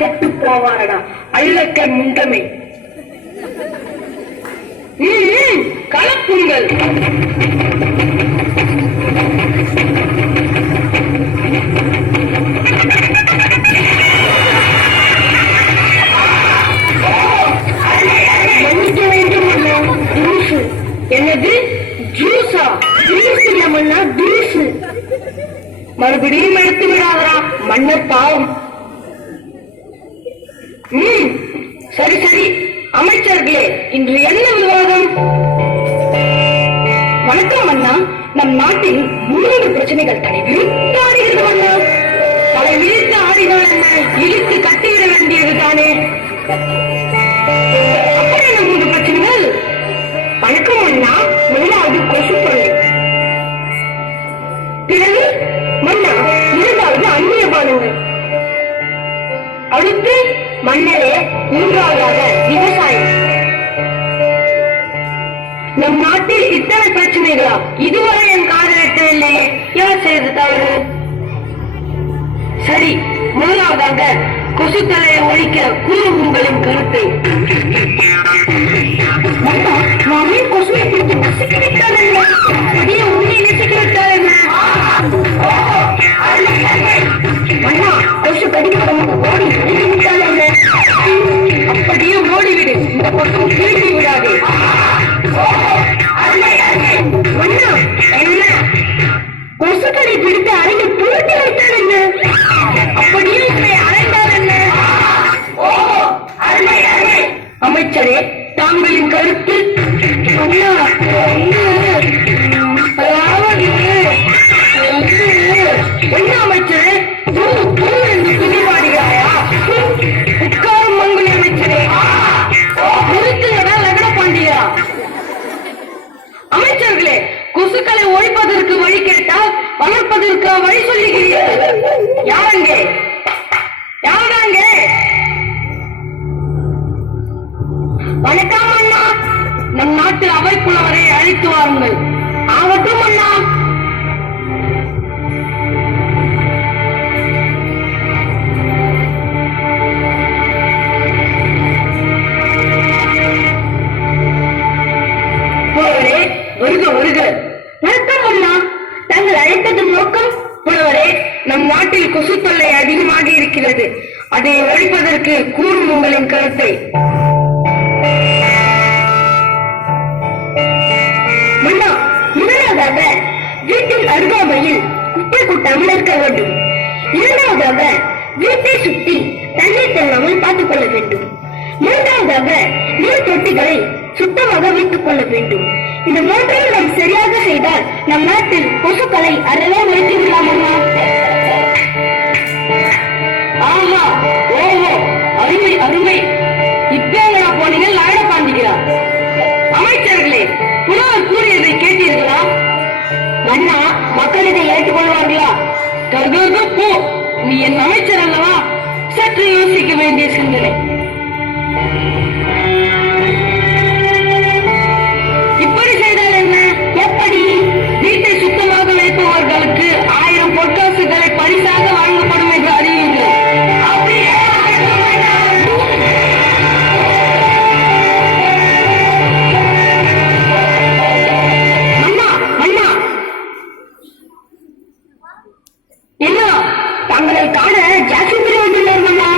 கெட்டு போவாரடா அள்ளக்க முண்டமே. கலப்புங்கள். மன்னிக்க வேண்டும் அண்ணா. ஜூஸ். என்னது ஜூஸா? ஜூஸ் இல்லமண்ணா, ஜூஸ். மறுபடியும் எடுத்து விடாதரா, மன்னர் பாவம். சரி சரி அமைச்சர்களே, இன்று என்ன விவாதம்? வணக்கம் அண்ணா. நம் நாட்டில் 3 பிரச்சனைகள் தலைவிரித்து ஆடுகிறது அண்ணா. தலைவிரித்து ஆடினால் என்ன, இழுத்து கட்டிவிட வேண்டியது தானே. அப்படி என்ன 3 பிரச்சனைகள்? வணக்கம் அண்ணா. முதலாவது கொசுப்பொருள், பிறகு மன்னா 2வது அந்நிய பானங்கள், அடுத்து மன்னரே 3வதாக விவசாயம். நம் நாட்டில் இத்தனை பிரச்சனைகளா? இதுவரை என் காதல் எட்டவில்லையே. யார் செய்து தவறு? சரி, முதலாவதாக கொசுத்தலையை ஒழிக்க கூறும் உங்களின் கருத்தை. நாமே கொசுவை பிடித்து நசுக்கி விட்டால் என்ன? அப்படியே உண்மை நசுக்கி விட்டால் என்ன? அண்ணா, கொசு கடிப்படம் ஓடி விட்டால் என்ன? அப்படியே ஓடிவிடு, இந்த பக்கம் திரும்பி விடாதே. அண்ணா, என்ன கொசுக்களை பிடித்து அறைந்து புரட்டி வைத்தால் என்ன? அப்படியே உண்மை அறைந்தால் என்ன? அமைச்சரே, தாங்களின் கருத்து? அண்ணா, என்ன அமைச்சரே, என்று துணிவாடுகிறாயா? உட்காரும் மங்குலி அமைச்சரே, நிறுத்துங்கடா லகட பாண்டியா. அமைச்சர்களே, கொசுக்களை ஒழிப்பதற்கு வழி கேட்டால் வளர்ப்பதற்கு வழி சொல்லுகிறீர்கள். யாருங்க யாருங்க? வணக்கம் அண்ணா. நம் நாட்டு அவைப்புலவரை அழைத்து வாருங்கள். ஆகட்டும் அண்ணா. வருக வருக. வணக்கம் அண்ணா. தாங்கள் அழைப்பதன் நோக்கம்? புலவரே, நம் நாட்டில் கொசு தொல்லை அதிகமாக இருக்கிறது. அதை ஒழிப்பதற்கு கூறும் உங்களின் கருத்தை. மன்னா, முதலாவதாக வீட்டின் அருகாமையில் குப்பை கொட்டாமல் இருக்க வேண்டும். 2வதாக வீட்டை சுற்றி தண்ணீர் செல்லாமல் பார்த்துக் கொள்ள வேண்டும். 3வதாக நீர் தொட்டிகளை சுத்தமாக வைத்துக் கொள்ள வேண்டும். இந்த 3ஐயும் நாம் சரியாக செய்தால் நம் நாட்டில் கொசுக்களை அறவே ஒழித்து விடலாமா? ஆஹா, ஓஹோ, அருமை அருமை. இப்ப போனீங்க லாட பாண்டிக்கிறார். அமைச்சர்களே, புலவர் கூறியதை கேட்டீர்களா? அண்ணா, மக்கள் இதை ஏற்றுக்கொள்வார்களா? கர்கர்க போ, நீ என் அமைச்சர் அல்லவா? சற்று யோசிக்க வேண்டிய சிந்தனை. இப்படி செய்தால் என்ன? எப்படி? வீட்டை சுத்தமாக வைப்பவர்களுக்கு 1000 பொற்காசுகளை பரிசாக வழங்கப்படும் என்று அறியுங்கள். அண்ணா அண்ணா, என்ன தங்களை காண ஜாக்சன் துறை வந்துள்ளார் மன்னா.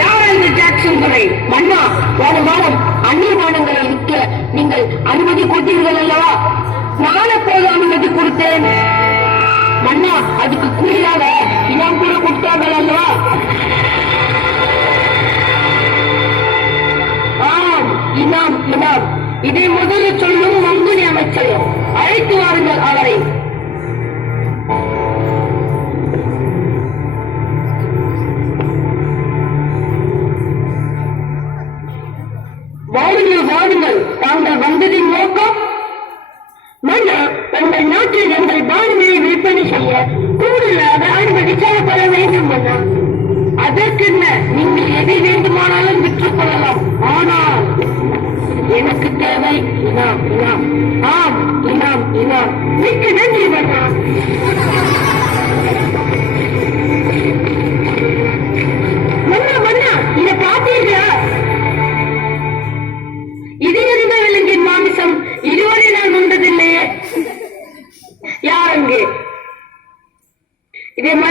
யார் அந்த ஜாக்சன் துறை? மன்னா, போன வாரம் அந்நிய பானங்களை விற்க நீங்கள் அனுமதி கொடுத்தீர்கள் அல்லவா? நான் அப்போது அனுமதி கொடுத்தேன் மன்னா. அதுக்கு கூலியாக இனம் கூட கொடுத்தார்கள் அல்லவா? ஆம், இனாம் இனாம். இதை முதலில் சொல்லும் மங்குனி அமைச்சர். அழைத்து வாருங்கள் அவரை. வாருங்கள் வாருங்கள். தாங்கள் வந்ததின் நோக்கம்? மன்னா, உங்கள் நாட்டில் எங்கள் பானங்களை விற்பனை செய்ய கூடுதலாக அனுமதி செய்யப்பட வேண்டும் மன்னா. அதற்கென்ன, நீங்கள் எதை வேண்டுமானாலும் விற்றுக் கொள்ளலாம். ஆனால் எனக்கு தேவை இனாம் இனாம். ஆம், இனாம் இனாம். மிக்க நன்றி மன்னா. மன்னா மன்னா,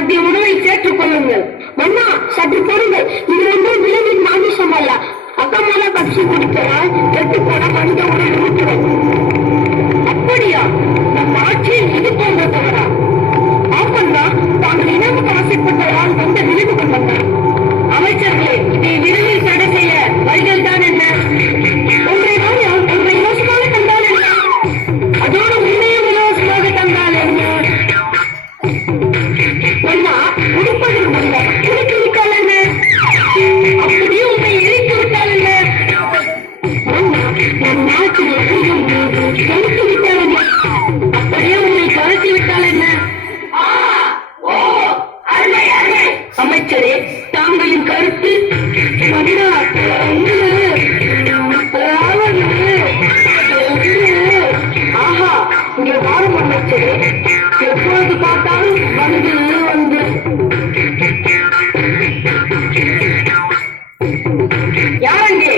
மதிய உணவை சேர்த்துக் கொள்ளுங்கள். மன்னா சற்று பொருங்கள், இது ஒன்றும் விளைவின் மாமிசம் அல்ல. அக்கமலா கட்சி குடிப்பதால் கெட்டு போன மனித உடல் ஊற்றுவது. அப்படியா? நம் ஆட்சியில் இது போன்ற தவறா? ஆப்பண்ணா, தாங்கள் இனவுக்கு ஆசைப்பட்டதால் வந்த விளைவு கொண்டா? அமைச்சர்களே, இதை விரைவில் தடை செய்ய வழிகள் தான் என்ன? ஒன்றை இலவசமாக தந்தால் என்ன? அதோடு உண்மையும் இலவசமாக தந்தால் என்ன? மன்னா, குடிப்பதில் முடியல, குடித்து விட்டால் என்ன? அப்படியே உன்னை எரித்து விட்டால் என்ன? நம் நாட்டில் கழித்து விட்டால் என்ன? அப்படியே உன்னை கலத்தி விட்டால் என்ன? அமைச்சரே, தாங்களின் கருத்து? ஆஹா, இங்கே வாரும் அமைச்சரே. எப்பொழுது பார்த்தாலும் வந்து வந்து யாரங்கே?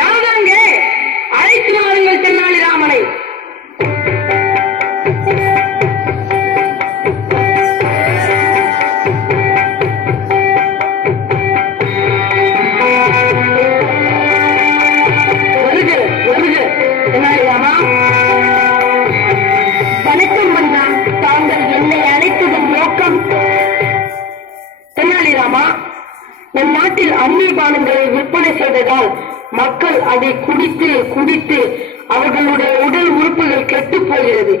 யாரங்கே? அழைத்து வாருங்கள் தென்னாலிராமனை. வணக்கம் மன்னா, தாங்கள் என்னை அழைத்ததன் நோக்கம்? தென்னாலிராமா, நம் நாட்டில் அந்நிய பானங்களை விற்பனை செய்ததால் மக்கள் அதை குடித்து குடித்து அவர்களுடைய உடல் உறுப்புகள் கெட்டுப் போகிறது.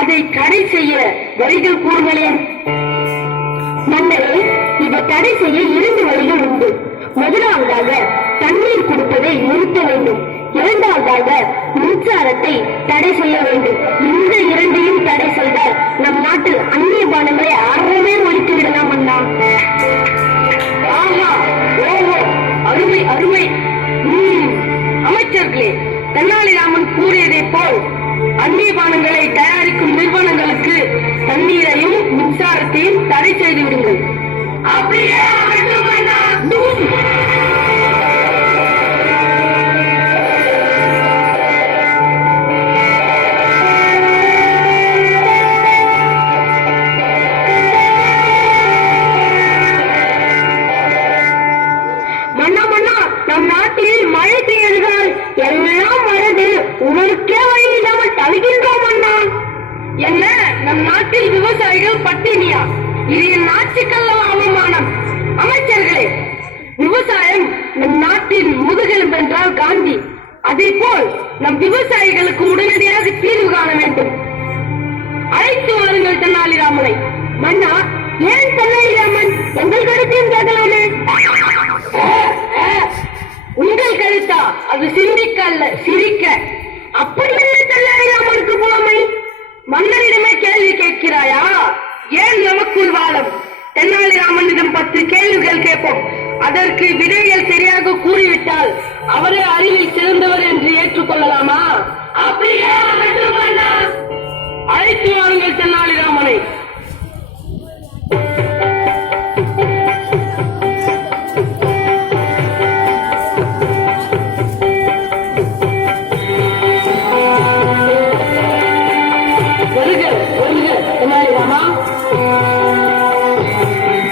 அதை தடை செய்ய வழிகள் கூறுகளேன். மன்னரே, இதை தடை செய்ய 2 வழிகள் உண்டு. முதலாவதாக தண்ணீர் குடிப்பதை நிறுத்த வேண்டும். இரண்டாவதாக மின்சாரத்தை தடை செய்ய வேண்டும். இந்த 2ஐயும் தடை செய்தால் நம் நாட்டில் அந்நிய பானங்களை அறவே ஒழித்து விடலாம் அண்ணா. ஆஹா, ஓஹோ, அருமை அருமை. அமைச்சர்களே, தென்னாலிராமன் கூறியதை போல் அந்நிய பானங்களை தயாரிக்கும் நிறுவனங்களுக்கு தண்ணீரையும் மின்சாரத்தையும் தடை செய்து விடுங்கள். அப்படியே நம் நாட்டில் மழை பெய்தால் எல்லாம் மழை உங்களுக்கே வழி இல்லாமல் தவிக்கின்றோம் அண்ணா. என்ன, நம் நாட்டில் விவசாயிகள் பட்டினியா? இது என் ஆட்சிக்கல்ல அவமானம். அமைச்சர்களே, விவசாயம் நம் நாட்டின் முதுகெலும்பு என்றால் காந்தி. அதே போல் நம் விவசாயிகளுக்கு உடனடியாக தீர்வு காண வேண்டும். அழைத்து வாருங்கள் தென்னாலிராமனை. மன்னா, ஏன் தென்னாலிராமன்? எங்கள் கருத்தையும் கேட்கலாமே. உங்கள் கருத்தா? அது சிந்திக்க அல்ல, சிரிக்க. அப்படி என்ன தென்னாலிராமனுக்கு புலமை? மன்னரிடமே கேள்வி கேட்கிறாயா? ஏன் நமக்குள் வாழம்? தென்னாலிராமனிடம் 10 கேள்விகள் கேட்போம். அதற்கு விடைகள் சரியாக கூறிவிட்டால் அவரே அறிவில் சிறந்தவர் என்று ஏற்றுக்கொள்ளலாமா? அப்படியே அழைத்து வாருங்கள் தென்னாலிராமனை.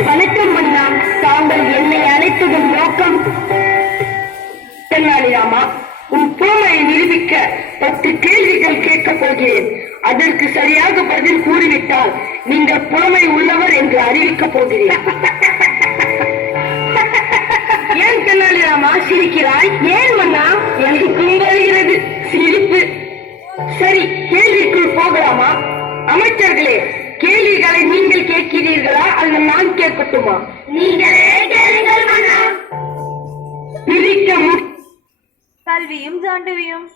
வணக்கம் மன்னா, தாங்கள் என்னை அழைத்ததன் நோக்கம்? தென்னாலிராமா, உன் புலமையை நிரூபிக்க 10 கேள்விகள் கேட்கப் போகிறேன். அதற்கு சரியாக பதில் கூறிவிட்டால் நீங்கள் புலமை உள்ளவர் என்று அறிவிக்கப் போகிறேன். ஏன் தென்னாலிராமா சிரிக்கிறாய்? ஏன் மன்னா? எனக்கும் வருகிறது சிரிப்பு. சரி, கேள்விக்குள் போகலாமா? அமைச்சர்களே, கேள்விகளை நீங்கள் கேட்கிறீர்களா அல்லது நான் கேட்கட்டுமா? நீங்களே கேளுங்கள் மன்னா. பிரிக்க கல்வியும் சாண்டுவியும்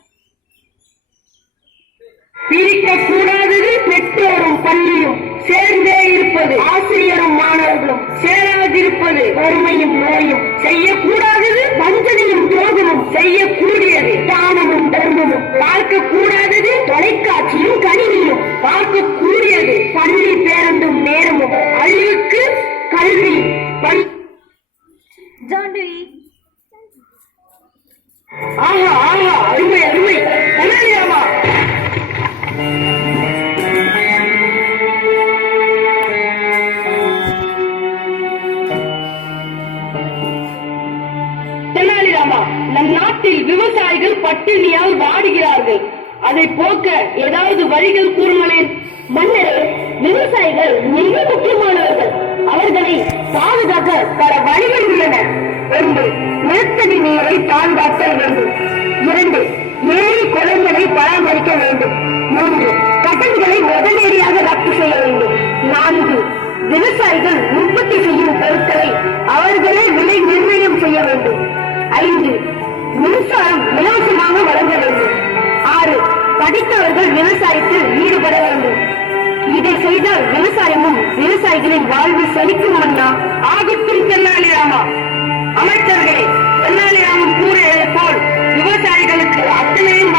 பிரிக்க கூடாதது பெற்றோரும் பள்ளியும் சேர்ந்தே இருப்பது, ஆசிரியரும் மாணவர்களும் சேராதிருப்பது வறுமையும் நோயும். செய்யக்கூடாதது வஞ்சனையும் துரோகமும், செய்யக்கூடியது தானமும் தர்மமும். பார்க்க கூடாதது தொலைக்காட்சியும் கணினியும், பார்க்கக்கூடியது பள்ளி பேருந்தும் நேரமும். அழிவுக்கு கல்வி ஜாண்டுவி. ஆஹா ஆஹா, அருமை அருமை. வாடுகிறார்கள். அதை போக்க ஏதாவது வழிகள் கூறுங்களேன். மன்னரே, விவசாயிகள் மிக முக்கியமானவர்கள். அவர்களை பாதுகாக்க பல வழிகள் உள்ளன. 1. நிலத்தடி நீரை பாதுகாத்தல் வேண்டும். 2. ஏரி குளங்களை பராமரிக்க வேண்டும். 3. கடன்களை உடனடியாக ரத்து செய்ய வேண்டும். 4. விவசாயிகள் உற்பத்தி செய்யும் பொருட்களை அவர்களே விலை நிர்ணயம் செய்ய வேண்டும். 5. மின்சாரம் இலவசமாக வழங்க வேண்டும். 6. படித்தவர்கள் விவசாயத்தில் ஈடுபட வேண்டும். இதை செய்தால் விவசாயமும் விவசாயிகளின் வாழ்வு செழிக்கும். மன்னா. ஆகட்டும் தென்னாலிராமா. அமைச்சர்களே, தென்னாலிராமன் கூறியதை போல் விவசாயிகளுக்கு அத்தனையும்